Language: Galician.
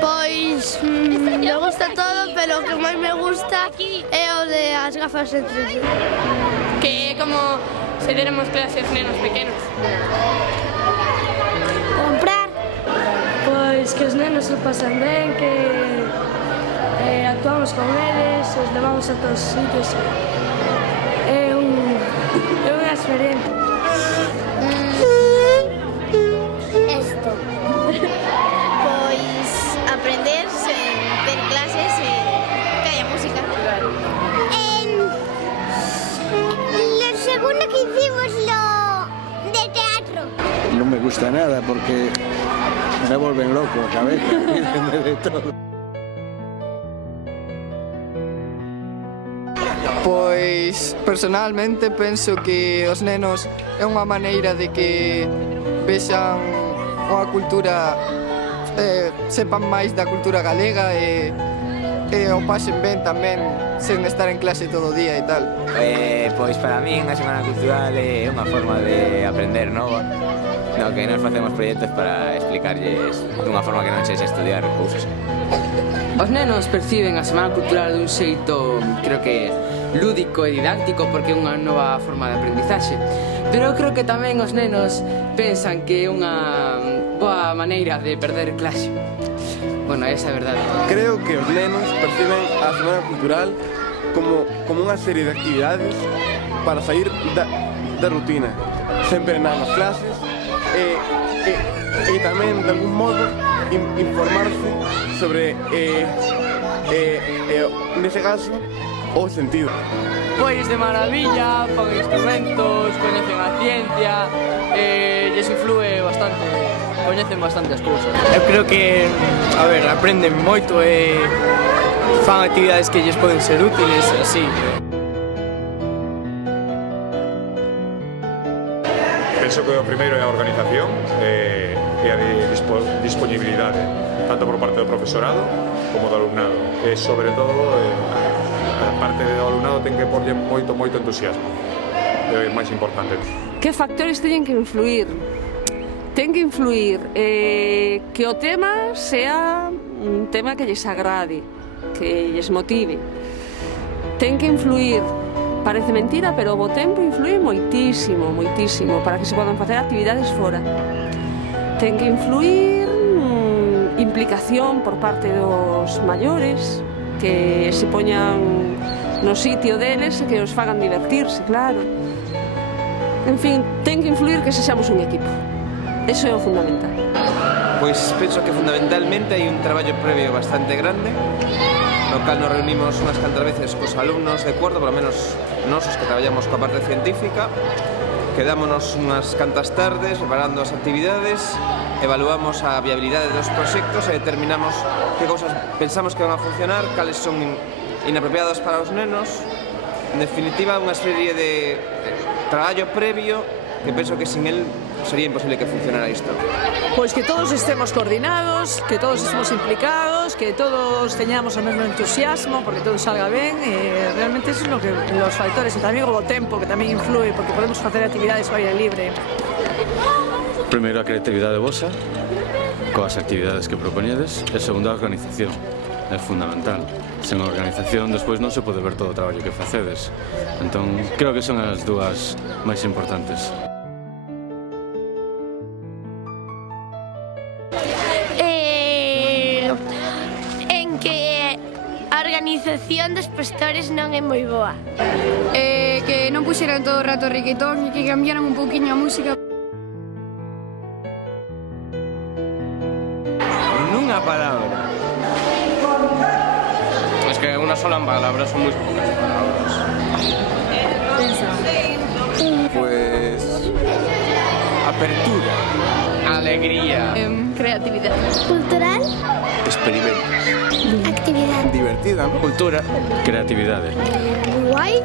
Pois me gusta todo, pero o que máis me gusta é o de as gafas de 3D. Que é como se deremos clase aos nenos pequenos. Comprar. Pois que os nenos se pasan ben, que actuamos con eles, os levamos a todos os sitios. É unha experiencia. Esto. Pois aprender, ter clases e que haya música. Lo segundo que hicimos lo de teatro. No me gusta nada porque me vuelven loco a cabeza, de todo. Pois, personalmente, penso que os nenos é unha maneira de que vexan unha cultura, sepan máis da cultura galega e o pasen ben tamén sen estar en clase todo o día e tal. Pois para min a Semana Cultural é unha forma de aprender nova, no que nos facemos proxectos para explicarlles dunha forma que non sexa estudiar cousas. Os nenos perciben a Semana Cultural dun xeito, creo que lúdico e didáctico, porque é unha nova forma de aprendizaxe. Pero eu creo que tamén os nenos pensan que é unha boa maneira de perder clase. Bueno, esa é a verdade. Creo que os nenos perciben a Semana Cultural como unha serie de actividades para sair da rutina. Sempre nas clases e tamén, de algún modo, informarse sobre, nese caso, o sentido. Pois de maravilla, fan instrumentos, coñecen a ciencia, lles influe bastante, coñecen bastantes cousas. Eu creo que, aprenden moito e fan actividades que lles poden ser útiles, así. Penso que o primeiro é a organización e a disponibilidade, tanto por parte do profesorado como do alumnado. E, sobre todo, a parte do alumnado ten que porlle moito entusiasmo. É o máis importante. Que factores teñen que influir? Ten que influir que o tema sea un tema que lles agrade, que lles motive. Ten que influir, parece mentira, pero o bo tempo influe moitísimo para que se podan facer actividades fora. Ten que influir implicación por parte dos maiores, que se poñan no sitio deles e que os fagan divertirse, claro. En fin, ten que influir que sexamos un equipo. Eso é o fundamental. Pois penso que fundamentalmente hai un traballo previo bastante grande, no cal nos reunimos unhas cantas veces cos alumnos de cuarto, por lo menos nosos que traballamos coa parte científica, quedámonos unhas cantas tardes preparando as actividades, evaluamos a viabilidade dos proxectos e determinamos que cousas pensamos que van a funcionar, cales son inapropiados para os nenos. En definitiva, unha serie de traballo previo que penso que sin el sería imposible que funcionara isto. Pois que todos estemos coordinados, que todos estemos implicados, que todos teñamos o mesmo entusiasmo, porque todo salga ben, e realmente eso é lo que los factores, e tamén o tempo, que tamén influe, porque podemos facer actividades ao aire libre. Primeiro, a creatividade vosa, coas actividades que propoñedes, e segundo, a organización. É fundamental. Sen organización, despois non se pode ver todo o traballo que facedes. Entón, creo que son as dúas máis importantes. A organización dos postores non é moi boa. Que non puxeran todo o rato riquetón e que cambiaran un pouquiño a música. Nunha palabra. Es que unha sola palabra son moi poucas palabras. Pues apertura, alegría, Creatividade. Cultural. Experimentos. Actividad. divertida, ¿no? Cultura, creatividade. Guay.